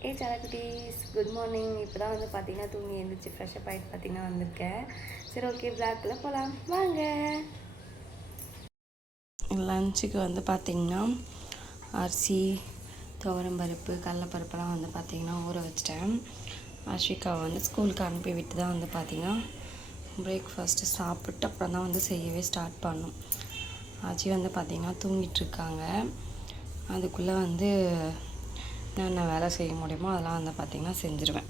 குட்டீஸ் good morning. இப்போ தான் வந்து பார்த்தீங்கன்னா தூங்கி எழுந்திரிச்சு ஃப்ரெஷ்அப் ஆகிட்டு பார்த்தீங்கன்னா வந்திருக்கேன். சரி ஓகே பிளாக்ல போகலாம் வாங்க. லஞ்சுக்கு வந்து பார்த்திங்கன்னா அரிசி துவரம்பருப்பு கடலைப்பருப்பெல்லாம் வந்து பார்த்திங்கன்னா ஊற வச்சிட்டேன். ஆஷிகாவை வந்து ஸ்கூலுக்கு அனுப்பி விட்டு தான் வந்து பார்த்திங்கன்னா பிரேக்ஃபாஸ்ட்டு சாப்பிட்டு அப்புறம் தான் வந்து செய்யவே ஸ்டார்ட் பண்ணோம். ஆச்சி வந்து பார்த்திங்கன்னா தூங்கிட்டுருக்காங்க. அதுக்குள்ளே வந்து என்ன வேலை செய்ய முடியுமோ அதெல்லாம் வந்து பார்த்திங்கன்னா செஞ்சுருவேன்.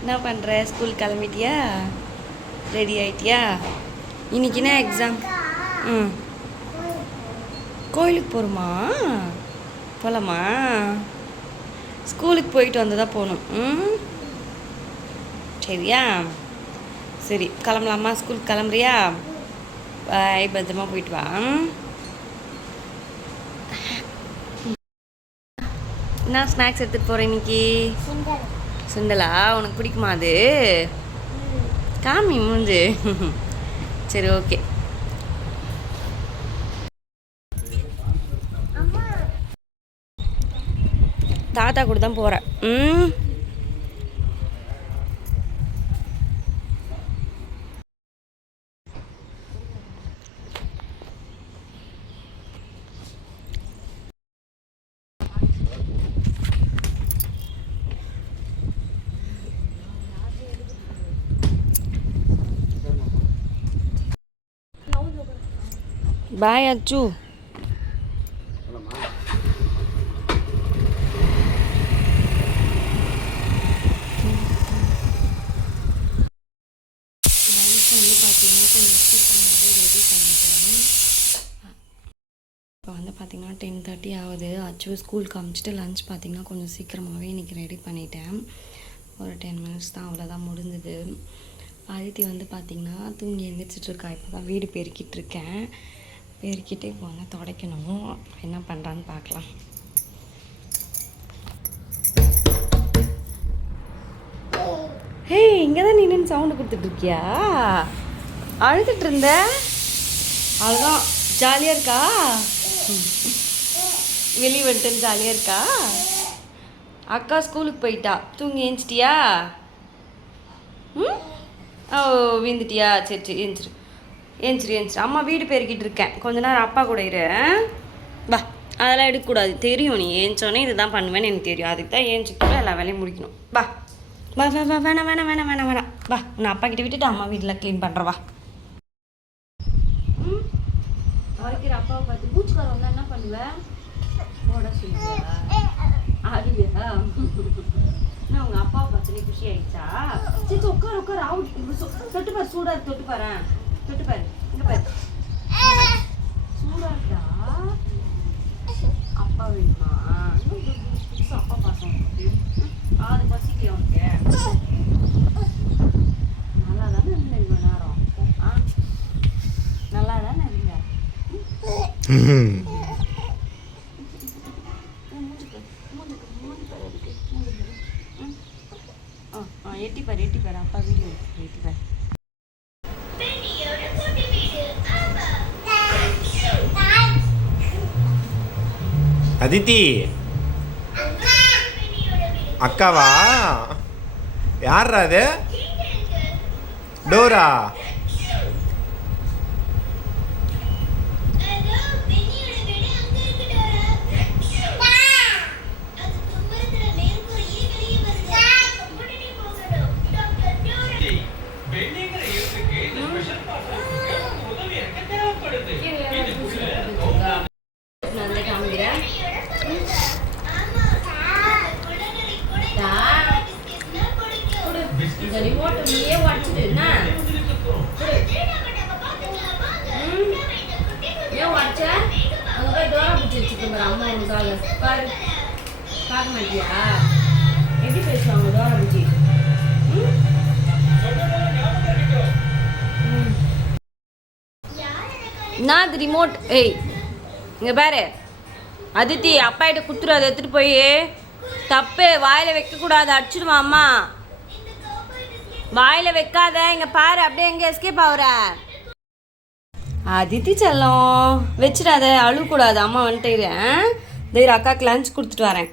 என்ன பண்ணுற? ஸ்கூல் கிளம்பிட்டியா? ரெடி ஆகிட்டியா? இன்றைக்கி என்ன எக்ஸாம்? கோயிலுக்கு போகிறோமா? போகலாமா? ஸ்கூலுக்கு போயிட்டு வந்து தான் போகணும். சரியா? சரி கிளம்பலாமா? ஸ்கூலுக்கு கிளம்புறியா? பாய், பத்திரமா போயிட்டு வா. என்ன ஸ்நாக்ஸ் எடுத்துகிட்டு போகிறேன் இன்னைக்கு? சுண்டலா? உனக்கு பிடிக்குமா அது? காமி மூஞ்சு. சரி ஓகே. தாத்தா கூட தான் போகிறேன். பாய் அச்சு. இப்போ வந்து பார்த்திங்கன்னா 10:30 ஆகுது. அச்சு ஸ்கூலுக்கு அனுப்பிச்சிட்டு லன்ச் பார்த்திங்கன்னா கொஞ்சம் சீக்கிரமாகவே இன்றைக்கி ரெடி பண்ணிட்டேன். ஒரு 10 மினிட்ஸ் தான், அவ்வளோதான் முடிஞ்சுது. அதித்தி வந்து பார்த்திங்கன்னா தூங்கி எழுந்திரிச்சிட்ருக்கா. இப்போ தான் வீடு பெருக்கிட்டுருக்கேன். பெருக்கிட்டு இப்போ வந்து துடைக்கணும். என்ன பண்ணுறான்னு பார்க்கலாம். ஹே, இங்கே தான் நின்று சவுண்டு கொடுத்துட்ருக்கியா? அழுதுட்டு இருந்த? அவ்வளோதான். ஜாலியாக இருக்கா? வெளியே வந்துட்டு ஜாலியாக இருக்கா? அக்கா ஸ்கூலுக்கு போயிட்டா. தூங்கி ஏஞ்சிட்டியா? ஓ வீந்துட்டியா? சரி சரி ஏஞ்சிரு ஏஞ்சிரு ஏஞ்சிரு. அம்மா வீடு பெருக்கிட்டு இருக்கேன். கொஞ்ச நேரம் அப்பா கூட இரு. வா, அதெல்லாம் எடுக்கக்கூடாது தெரியும். நீ ஏஞ்சோடனே இதுதான் பண்ணுவேன்னு எனக்கு தெரியும். அதுக்கு தான் ஏஞ்சிக்கூட எல்லா வேலையும் முடிக்கணும். வா வா வா வா. வேணாம் வேணாம் வேணாம் வேணாம் வேணாம். வா, நான் அப்பா கிட்ட விட்டுட்டு அம்மா வீட்டில் க்ளீன் பண்ணுறவா. வரைக்கிற அப்பாவை பார்த்து பூச்சிக்கார வந்தால் என்ன பண்ணுவேன்? போட சொல்லுவா. ஆடுவியா? என்ன உங்கள் அப்பாவை பார்த்துனே குஷி ஆயிடுச்சா? சரி உட்கார் உட்கார். தொட்டு பாரு, சூடாக இருக்கு. தொட்டு பாரு, தொட்டு பாரு. இங்கே பாரு, சூடாக இருக்கா? அப்பா வேணுமா? அப்பா பாசம் அது பசிக்கலையா உனக்கு? நல்லா தானே இருந்தேன் இவ்வளோ நேரம். நல்லா தானே இருந்தேன். எட்டி பாரு எட்டி பாரு. அப்பா வீடு எட்டி பாரு. அதித்தி அக்காவா? யாரா அது? டோரா? அம்மா உனக்காக பாரு. பார்க்க மாட்டியா? எப்படி பேசுவாங்க டோரா பூச்சி? நான் அது ரிமோட். ஏய் இங்கே பாரு அதித்தி, அப்பா கிட்ட குத்துரு. அதை எடுத்துகிட்டு போய் தப்பு வாயில் வைக்கக்கூடாது. அடிச்சிடுவான் அம்மா. வாயில் வைக்காத. இங்கே பாரு, அப்படியே எங்கே எஸ்கேப் ஆகுற? அதித்தி செல்லம் வச்சிடாத, அழுக்கூடாது. அம்மா வந்துட்டு தைர அக்காவுக்கு லஞ்ச் கொடுத்துட்டு வரேன்.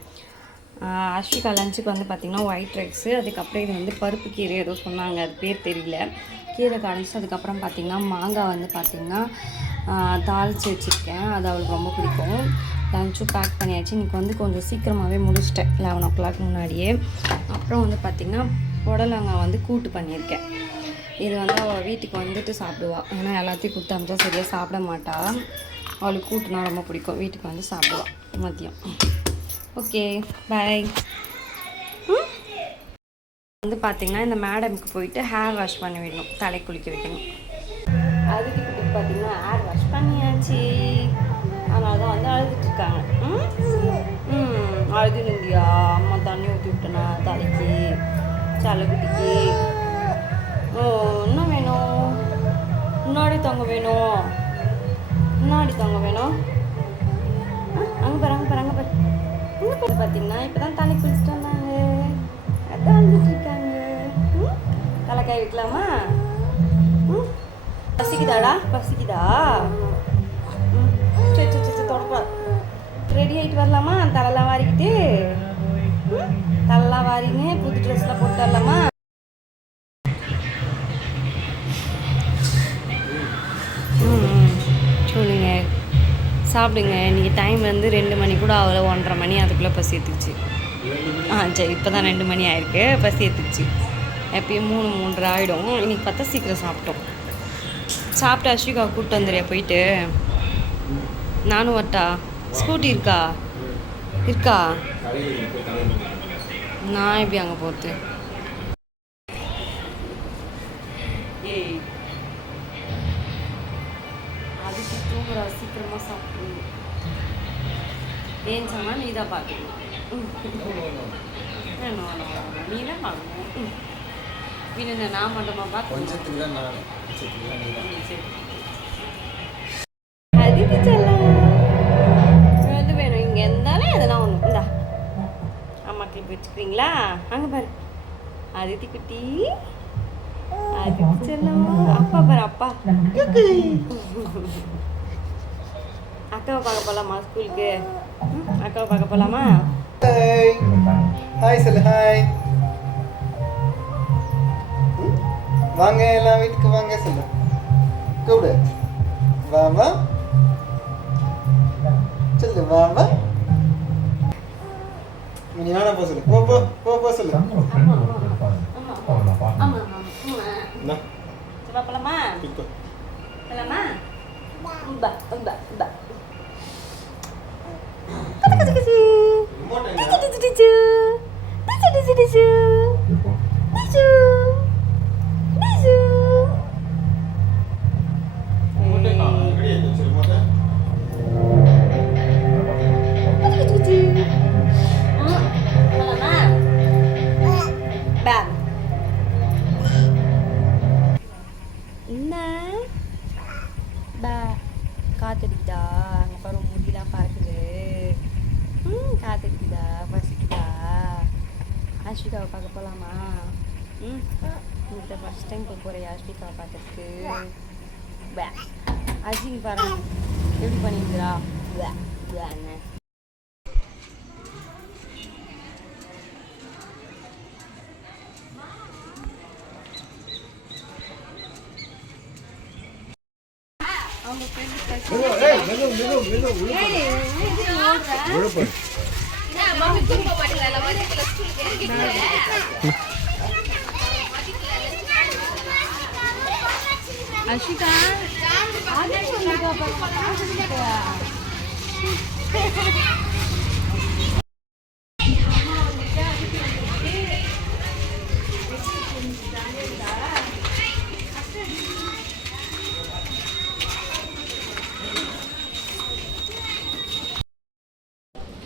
அஸ்விகா லஞ்சுக்கு வந்து பார்த்திங்கன்னா ஒயிட் ரைஸு, அதுக்கப்புறம் இது வந்து பருப்பு கீரை ஏதோ சொன்னாங்க, அது பேர் தெரியல, கீரை காணிச்சு. அதுக்கப்புறம் பார்த்திங்கன்னா மாங்காய் வந்து பார்த்திங்கன்னா தாளித்து வச்சுருக்கேன், அது அவளுக்கு ரொம்ப பிடிக்கும். லஞ்சும் பேக் பண்ணியாச்சு. இன்றைக்கி வந்து கொஞ்சம் சீக்கிரமாகவே முடிச்சிட்டேன் 11 o'clock முன்னாடியே. அப்புறம் வந்து பார்த்திங்கன்னா புடலங்காய் வந்து கூட்டு பண்ணியிருக்கேன். இது வந்து அவள் வீட்டுக்கு வந்துட்டு சாப்பிடுவாள், ஏன்னா எல்லாத்தையும் கொடுத்து அமிச்சா சரியாக சாப்பிட மாட்டா. அவளுக்கு கூட்டுனா ரொம்ப பிடிக்கும், வீட்டுக்கு வந்து சாப்பிடுவாள் மதியம். Okay bye. வந்து பார்த்திங்கன்னா இந்த மேடமுக்கு போயிட்டு ஹேர் வாஷ் பண்ணி விடணும், தலை குளிக்க வைக்கணும். அதுக்கு பார்த்திங்கன்னா ஹேர் வாஷ் பண்ணியாச்சு, அதனால தான் வந்து அழுதுட்டுருக்காங்க. அழுதுன்னு இருந்தியா? அம்மா தண்ணி ஊற்றி விட்டேனா தலைக்கு, சலகுட்டிக்கு. என்ன வேணும்? முன்னாடி தொங்க வேணும், முன்னாடி தொங்க வேணும். அங்கே பாரு, அங்கே பாரு, அங்கே பாரு. இங்கே பார்த்தீங்கன்னா இப்போ தான் தலை குளிச்சுட்டு வந்தாங்க, அதான் வந்துட்டுருக்காங்க. தலைக்காய் வைக்கலாமா? பசிக்குதாடா? பசிக்குதா? சரி சரி சரி தொடப்பா. ரெடி ஆகிட்டு வரலாமா? தலைலாம் வாரிக்கிட்டு, தலைலாம் வாரின்னு புது ட்ரெஸ்லாம் போட்டு வரலாமா? சொல்லுங்க, சாப்பிடுங்க. இன்றைக்கி டைம் வந்து 2 மணி கூட ஆகலை, 1:30 மணி, அதுக்குள்ளே பசி எடுத்துச்சு. சரி, இப்போ தான் 2 மணி ஆயிருக்கு, பசி எடுத்துச்சு. எப்பயும் 3-3:30 ஆகிடும். இன்றைக்கி பார்த்தா சீக்கிரம் சாப்பிட்டோம். சாப்பிட்டு அஸ்விகா கூப்பிட்டு வந்துடுறியா போயிட்டு? நானும் வரட்டா? ஸ்கூட்டி இருக்கா? இருக்கா? நான் எப்படி அங்கே போகிறது? ஏய், அதுக்கு தூங்குறா, சீக்கிரமாக சாப்பிடணும். ஏன் சொன்னால் நீ தான் பார்க்கணும், நீ தான் பார்க்கணும். வீணு நான் மட்டுமா பார்த்து அதுக்கு செல்லம் எது வேணும்? இங்கே இருந்தாலும் எதனா ஒன்று இந்தா அம்மாக்கு வச்சுக்கிறீங்களா? அங்கே பாரு அதித்தி குட்டி, அதுக்கு செல்லம். அப்பா பாரு, அப்பா. அக்காவை பார்க்க போகலாமா ஸ்கூலுக்கு? அக்காவை பார்க்க போகலாமா? ஹாய் சொல்லு, ஹாய். வாங்க எல்லாம் வீட்டுக்கு வாங்க சொல்லு, கூப்பிடு. வாமா சொல்லு, வாமா. நீ ஆனா போ சொல்லு, போ போ போ போ சொல்லு. போகலாமா? போகலாமா? பா பா பா. காத்தடிக்குதா? அங்கே பாரு முடியெல்லாம் பறக்குது. காத்தடிக்குதா? பசிக்குதா? அஸ்விகாவை பார்க்க போகலாமா? இந்த ஃபஸ்ட் டைம் போக போகிற அஸ்விகாவை பார்க்கறதுக்கு. அஜிங் பாரு எப்படி பண்ணிக்கிறா. என்ன அவங்க அஸ்விகா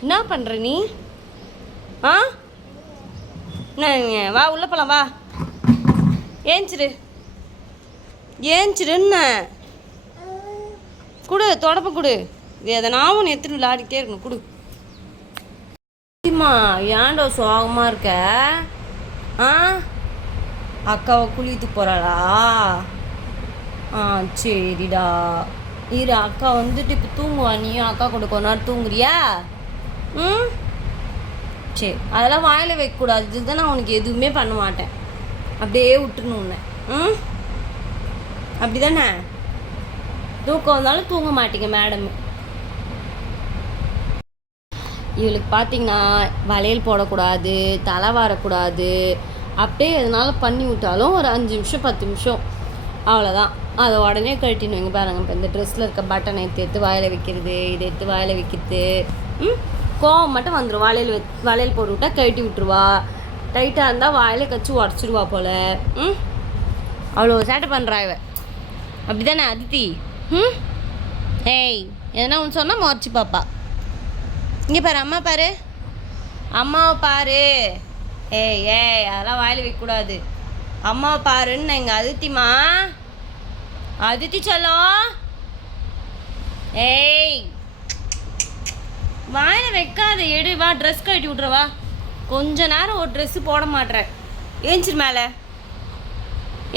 என்ன பண்ணுற நீ? வா உள்ள போலாம், வா. ஏஞ்சிரு ஏஞ்சிருன்ன கொடு, தொடப்ப கொடு. இது எதனாவும் ஒன்று எடுத்துட்டு விளையாடிக்கிட்டே இருக்கணும், கொடு. சரிம்மா, ஏன்டா சோகமாக இருக்க? அக்காவை குளித்து போகிறாளா? சரிடா. இரு, அக்கா வந்துட்டு இப்போ தூங்குவா, நீயும் அக்கா கூட கொஞ்ச நேரம் தூங்குறியா? சரி, அதெல்லாம் வாயில் வைக்கக்கூடாது. இதுதான் நான் உனக்கு எதுவுமே பண்ண மாட்டேன். அப்படியே விட்டுருணும் உன்னை. அப்படி தானே? தூக்கம் வந்தாலும் தூங்க மாட்டீங்க மேடம். இவளுக்கு பார்த்தீங்கன்னா வளையல் போடக்கூடாது, தலை வாரக்கூடாது. அப்படியே எதனால பண்ணி விட்டாலும் ஒரு 5 நிமிஷம் 10 நிமிஷம் அவ்வளோதான். அதை உடனே கழட்டினுவீங்க பாருங்க. இப்போ இந்த ட்ரெஸ்ஸில் இருக்க பட்டனை எடுத்து வாயில் வைக்கிறது, இதை எடுத்து வாயில் வைக்கிறது. கோவம் மட்டும் வந்துடும். வளையல் போட்டு விட்டா கழட்டி விட்டுருவா. டைட்டாக இருந்தால் வாயில் கச்சி உடச்சிடுவா போல். அவ்வளோ சேட்டை பண்ணுறா இவ. அப்படி தானே அதித்தி? ஏய், எதனா ஒன்று சொன்னால் முறைச்சி பாப்பா. இங்கே பாரு, அம்மா பாரு, அம்மாவை பாரு. ஏய் ஏய், அதெல்லாம் வாயில் வைக்கக்கூடாது. அம்மாவை பாருன்னு எங்கள் அதித்திமா. அதித்தி சொல்லும். ஏய், வாயில் வைக்காத, எடு. வா, ட்ரெஸ் கட்டி விட்றவா. கொஞ்ச நேரம் ஒரு ட்ரெஸ்ஸு போட மாட்டேற. ஏஞ்சிரு மேலே,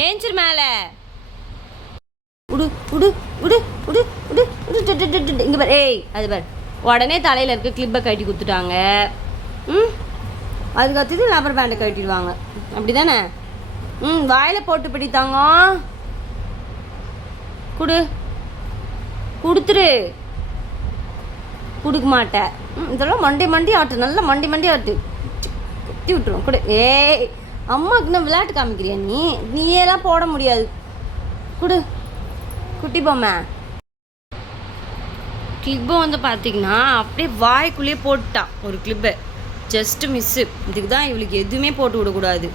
ஏஞ்சிரு மேலே. உடு உடு உடு உடு உடு உடு. இங்கே பாரு. ஏய், அது பாரு, உடனே தலையில் இருக்க கிளிப்பை கட்டி கொடுத்துட்டாங்க. அதுக்கு அடுத்தது ரப்பர் பேண்டை கட்டிடுவாங்க. அப்படி தானே? வாயில் போட்டு பிடித்தாங்க. கொடு, கொடுத்துரு. கொடுக்க மாட்டேன். இதெல்லாம் மண்டி ஆட்டு, நல்லா மண்டி ஆட்டு. குத்தி விட்டுரும். கொடு. ஏய், அம்மாவுக்கு இன்னும் விளையாட்டு காமிக்கிறியா நீயெல்லாம் போட முடியாது. கொடு, குட்டி பொம்மை. கிளிப்பை வந்து பார்த்தீங்கன்னா அப்படியே வாய்க்குள்ளேயே போட்டுட்டான் ஒரு கிளிப்பை. Just miss. இதுக்கு தான் இவளுக்கு எதுவுமே போட்டு விடக்கூடாது.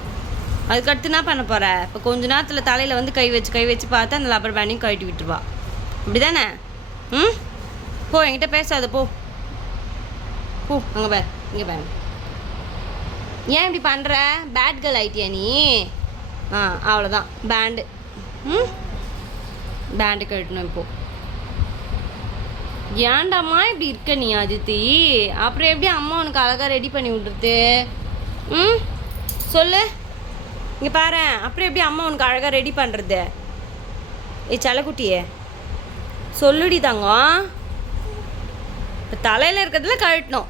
அதுக்கடுத்து என்ன பண்ண போகிற? இப்போ கொஞ்ச நேரத்தில் தலையில் வந்து கை வச்சு பார்த்து அந்த ரப்பர் பேண்டையும் கழட்டி விட்டுருவா. அப்படி தானே? போ, என்கிட்ட பேசாத. போ போ, அங்கே பாரு, இங்கே பாரு. ஏன் இப்படி பண்ணுற? பேட் கேர்ள் ஆயிட்டியா நீ? அவ்வளோதான். பேண்டு கழட்டணும் இப்போது. ஏன்டாம்மா இப்படி இருக்க நீ அதித்தி? அப்புறம் எப்படி அம்மா உனக்கு அழகாக ரெடி பண்ணி விட்றது? சொல்லு. இங்கே பாரு, அப்புறம் எப்படி அம்மா உனக்கு அழகாக ரெடி பண்ணுறது? செல்லக்குட்டியே சொல்லுடி தங்கம். இப்போ தலையில் இருக்கிறதுல கழட்டணும்.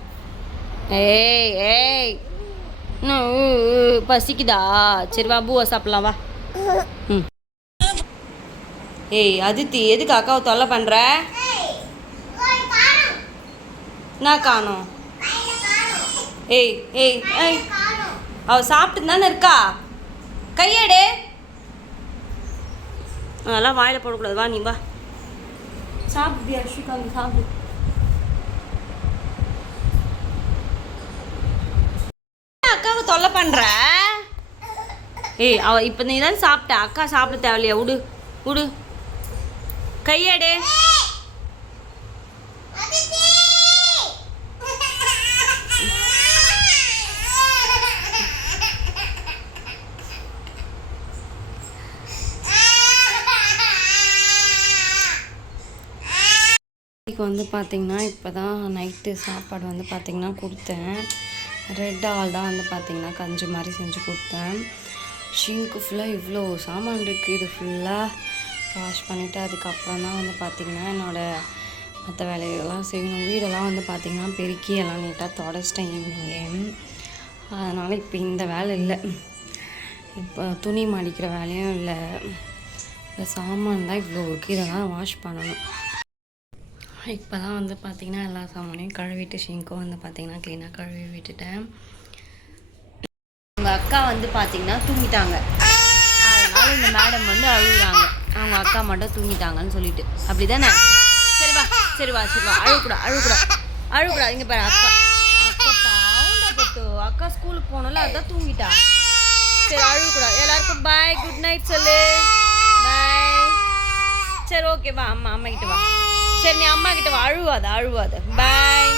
ஏய் ஏய், பசிக்குதா? சரி வா, பூவா சாப்பிட்லாம் வா. ஏய் அதித்தி, எதுக்கு அக்காவை தொல்லை பண்ணுற? நான் காணோம். ஏய் ஏய் ஏய், அவள் சாப்பிட்டு தானே இருக்கா. கையேடு. அதெல்லாம் வாயில் போடக்கூடாது. வா, நீ வா சாப்பிடு. அஸ்விகா, நீ சாப்பிடு. அக்காவை தொல்லை பண்ணுற? ஏய், அவள் இப்போ நீ தான் சாப்பிட்ட. அக்கா சாப்பிட தேவையில்லையா? விடு விடு. கையேடு. வந்து பார்த்திங்கன்னா இப்போ தான் நைட்டு சாப்பாடு வந்து பார்த்திங்கன்னா கொடுத்தேன். ரெட் ஆல் தான் வந்து பார்த்திங்கன்னா கஞ்சி மாதிரி செஞ்சு கொடுத்தேன். ஷிங்க்கு ஃபுல்லாக இவ்வளோ சாமான் இருக்குது. இது ஃபுல்லாக வாஷ் பண்ணிவிட்டு அதுக்கப்புறம் தான் வந்து பார்த்திங்கன்னா என்னோடய மற்ற வேலைகள்லாம் செய்யணும். வீடெல்லாம் வந்து பார்த்திங்கன்னா பெருக்கி எல்லாம் நீட்டாக தொடச்சிட்டேன் ஈவினிங்கே. அதனால் இப்போ இந்த வேலை இல்லை. இப்போ துணி மடிக்கிற வேலையும் இல்லை. இந்த சாமான் தான் இவ்வளோ இருக்குது. இதெல்லாம் வாஷ் பண்ணணும். இப்போ தான் வந்து பார்த்திங்கன்னா எல்லா சாமானையும் கழுவிட்டு ஷிங்க்கும் வந்து பார்த்திங்கன்னா க்ளீனாக கழுவி விட்டுட்டேன். அவங்க அக்கா வந்து பார்த்திங்கன்னா தூங்கிட்டாங்க. அதனால் இந்த மேடம் வந்து அழுகுறாங்க. அவங்க அக்கா மட்டும் தூங்கிட்டாங்கன்னு சொல்லிட்டு. அப்படி தானே? சரிவா சரிவா சரிவா, அழுகுடா. இங்கே பாரு, அக்கா பாவுண்டா பட்டு. அக்கா ஸ்கூலுக்கு போனோம்ல, அதான் தூங்கிட்டா. சரி, அழுகக்கூடாது. எல்லாருக்கும் பாய், குட் நைட் சொல்லு. பாய். சரி, ஓகே வா, அம்மா கிட்ட வா. சரி, நீ அம்மா கிட்ட வா. அழுவாத. பாய்.